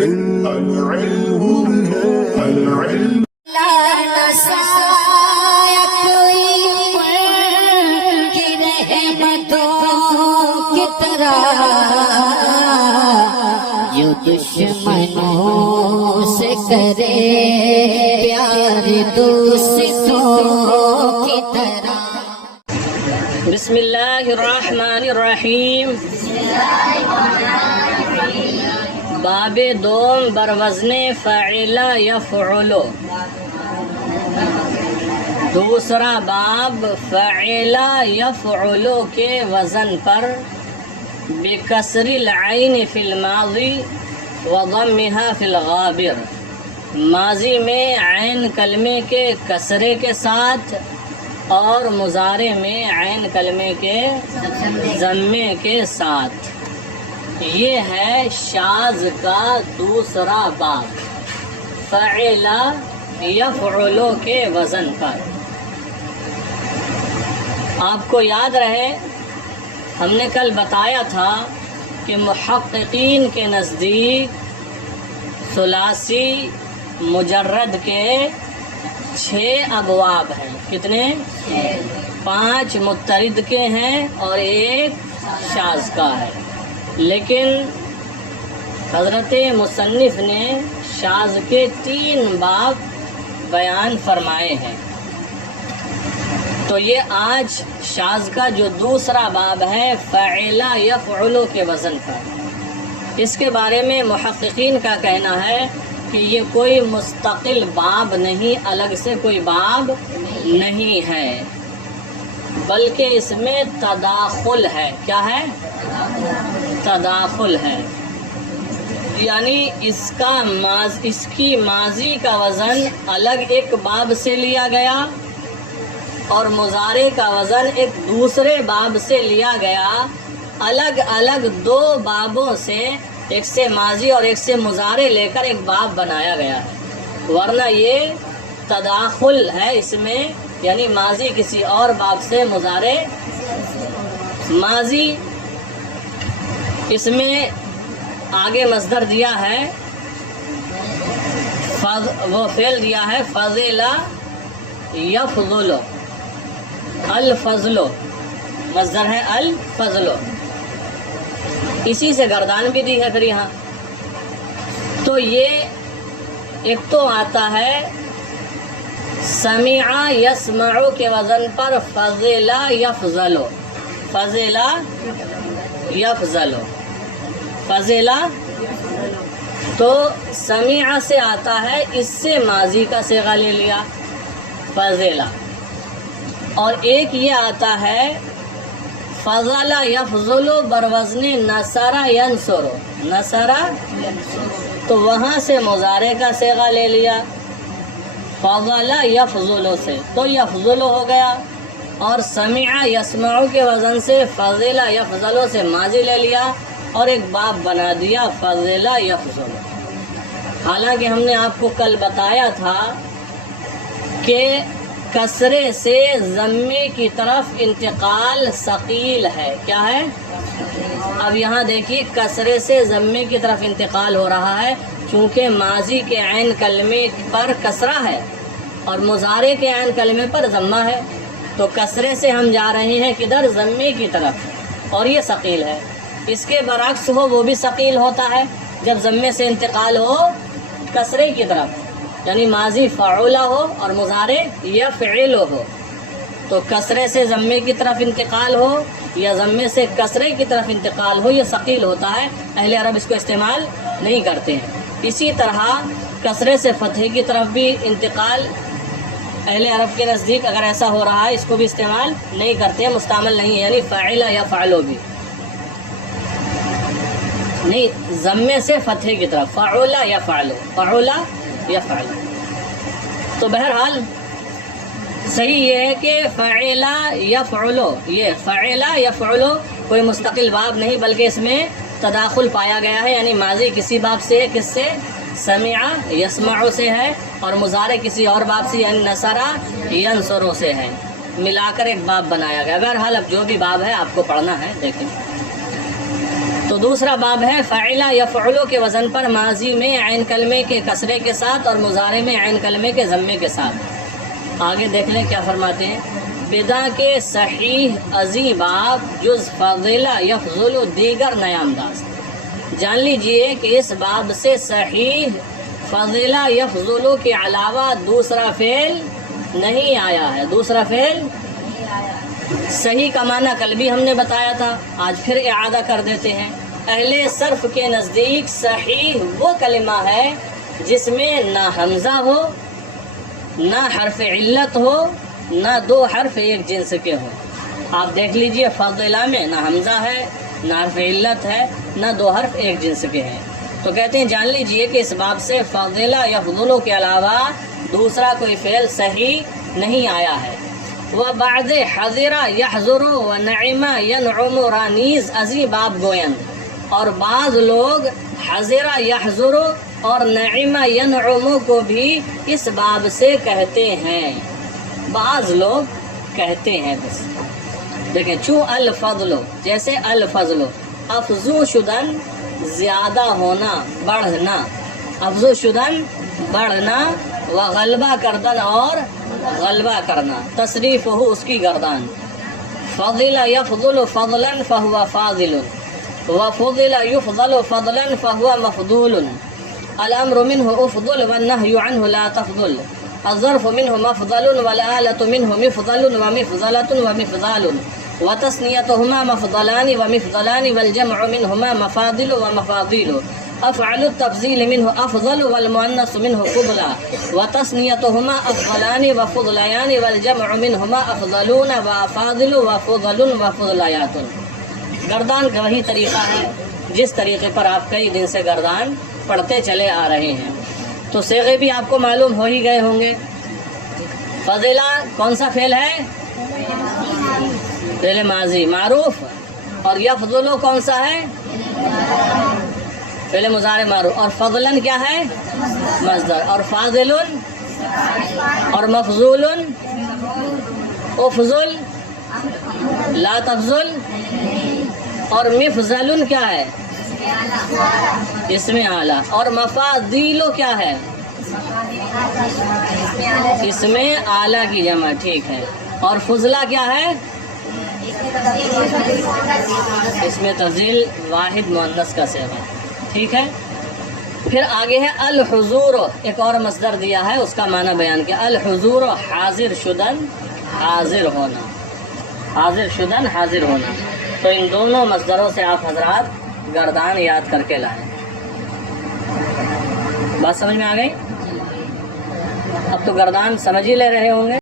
جو دشمنوں سے کرے پیار دوستوں کی طرح. بسم اللہ الرحمن الرحیم. باب دوم بروزن فعل یفعل. دوسرا باب فعل یفعل کے وزن پر بکسر العین فی الماضی وضمها فی الغابر. ماضی میں عین کلمے کے کسرے کے ساتھ اور مضارع میں عین کلمے کے ضمے کے ساتھ. یہ ہے شاذ کا دوسرا باب فعل یفعل کے وزن پر. آپ کو یاد رہے ہم نے کل بتایا تھا کہ محققین کے نزدیک ثلاثی مجرد کے 6 ابواب ہیں. کتنے؟ 5 مضطرد کے ہیں اور 1 شاذ کا ہے. لیکن حضرت مصنف نے شاذ کے 3 باب بیان فرمائے ہیں. تو یہ آج شاذ کا جو دوسرا باب ہے فعل یفعل کے وزن پر، اس کے بارے میں محققین کا کہنا ہے کہ یہ کوئی مستقل باب نہیں، الگ سے کوئی باب نہیں ہے، بلکہ اس میں تداخل ہے. کیا ہے؟ تداخل ہے. یعنی اس کی ماضی کا وزن الگ ایک باب سے لیا گیا اور مضارع کا وزن ایک دوسرے باب سے لیا گیا. الگ الگ 2 بابوں سے، ایک سے ماضی اور ایک سے مضارع لے کر ایک باب بنایا گیا ہے. ورنہ یہ تداخل ہے اس میں، یعنی ماضی کسی اور باب سے مضارع. ماضی اس میں آگے مصدر دیا ہے، وہ فعل دیا ہے فضل یفضل. الفضل مصدر ہے الفضل. اسی سے گردان بھی دی ہے پھر یہاں. تو یہ ایک تو آتا ہے سمع یسمع کے وزن پر فضل یفضل. فضل یفضل. فضل تو سمع سے آتا ہے، اس سے ماضی کا صیغہ لے لیا فضل. اور ایک یہ آتا ہے فضل یفضل بروزن نصر ینصر. نصر تو وہاں سے مضارع کا صیغہ لے لیا فضل یفضل سے، تو یفضل ہو گیا. اور سمع یسمع کے وزن سے فضل یفضل سے ماضی لے لیا اور ایک باب بنا دیا فضل یفضل. حالانکہ ہم نے آپ کو کل بتایا تھا کہ کسرے سے ضمے کی طرف انتقال ثقیل ہے. کیا ہے؟ اب یہاں دیکھیے کسرے سے ضمے کی طرف انتقال ہو رہا ہے، چونکہ ماضی کے عین کلمے پر کسرہ ہے اور مضارع کے عین کلمے پر ضمہ ہے. تو کسرے سے ہم جا رہے ہیں کدھر؟ ضمے کی طرف، اور یہ ثقیل ہے. اس کے برعکس ہو وہ بھی ثقیل ہوتا ہے جب ضمے سے انتقال ہو کسرے کی طرف، یعنی ماضی فعول ہو اور مضارع یفعل ہو. تو کسرے سے ضمے کی طرف انتقال ہو یا ضمے سے کسرے کی طرف انتقال ہو، یہ ثقیل ہوتا ہے. اہل عرب اس کو استعمال نہیں کرتے ہیں. اسی طرح کسرے سے فتحے کی طرف بھی انتقال اہل عرب کے نزدیک اگر ایسا ہو رہا ہے اس کو بھی استعمال نہیں کرتے ہیں، مستعمل نہیں ہے. یعنی فاعل یفعل بھی نہیں، ضمے سے فتحے کی طرف فعل یفعل، فعل یفعل. تو بہرحال صحیح یہ ہے کہ فعل یفعل، یہ فعل یفعل کوئی مستقل باب نہیں بلکہ اس میں تداخل پایا گیا ہے. یعنی ماضی کسی باب سے، کس سے؟ سمع یسمع سے ہے، اور مضارع کسی اور باب سے یعنی نصر ینصر سے ہے، ملا کر ایک باب بنایا گیا. بہرحال اب جو بھی باب ہے آپ کو پڑھنا ہے. دیکھیں تو دوسرا باب ہے فعلا یفعلو کے وزن پر ماضی میں عین کلمے کے کسرے کے ساتھ اور مضارع میں عین کلمے کے ضمے کے ساتھ۔ آگے دیکھ لیں کیا فرماتے ہیں، بدا کے صحیح ازی باب جز فضلا یفضل دیگر نیا انداز۔ جان لیجئے کہ اس باب سے صحیح فضلا یفضل کے علاوہ دوسرا فعل نہیں آیا ہے۔ دوسرا فعل صحیح کا معنی کل بھی ہم نے بتایا تھا، آج پھر اعادہ کر دیتے ہیں۔ اہل صرف کے نزدیک صحیح وہ کلمہ ہے جس میں نہ حمزہ ہو، نہ حرف علت ہو، نہ دو حرف ایک جنس کے ہوں۔ آپ دیکھ لیجئے فضلہ میں نہ حمزہ ہے، نہ حرف علت ہے، نہ دو حرف ایک جنس کے ہیں۔ تو کہتے ہیں جان لیجئے کہ اس باب سے فضلہ یا فضلوں کے علاوہ دوسرا کوئی فعل صحیح نہیں آیا ہے۔ وبعد حضر یحضر ونعم ینعم رانیز ازی باب گویند، اور بعض لوگ حضر یحضر اور نعم ینعم کو بھی اس باب سے کہتے ہیں۔ بعض لوگ کہتے ہیں، بس دیکھیں چوں الفضل، جیسے الفضل افزو شدن زیادہ ہونا، بڑھنا، افزو شدن بڑھنا، و غلبہ کردن اور غلبہ کرنا، تصریف ہو اس کی گردان۔ فضل یفضل فضلا فہو فاضل، وفضل یفضل فضلا فہو مفضول، الامر منہ افضل والنہی عنہ لا تفضل، الظرف منہ مفضل والآلة منہ مفضل ومفضلة ومفضال، وتثنیتهما مفضلان ومفضلان والجمع منہما مفاضل ومفاضیل، افعل التفضیل منہ افضل والمؤنث منہ فضلا، وتثنیتهما افضلان وفضلیان والجمع منہما افضلون وافاضل وفضل وفضلیات۔ گردان کا وہی طریقہ ہے جس طریقے پر آپ کئی دن سے گردان پڑھتے چلے آ رہے ہیں، تو صیغے بھی آپ کو معلوم ہو ہی گئے ہوں گے۔ فضلہ کون سا فعل ہے؟ فعل ماضی معروف، اور یفضلو کون سا ہے؟ فعل مضارع معروف، اور فضلن کیا ہے؟ مصدر، اور فاضل اور مفضول، افضل لا تفضل، اور مفضل کیا ہے؟ اسم اعلیٰ، اور مفاضیل کیا ہے؟ اسم اعلیٰ کی جمع، ٹھیک ہے، اور فضلہ کیا ہے؟ اس میں تفضیل واحد مؤنث کا صیغہ، ٹھیک ہے۔ پھر آگے ہے الحضور، ایک اور مصدر دیا ہے، اس کا معنی بیان کیا، الحضور حاضر شدن حاضر ہونا، حاضر شدن حاضر ہونا۔ تو ان دونوں مصدروں سے آپ حضرات گردان یاد کر کے لائیں۔ بات سمجھ میں آ گئی؟ اب تو گردان سمجھ ہی لے رہے ہوں گے۔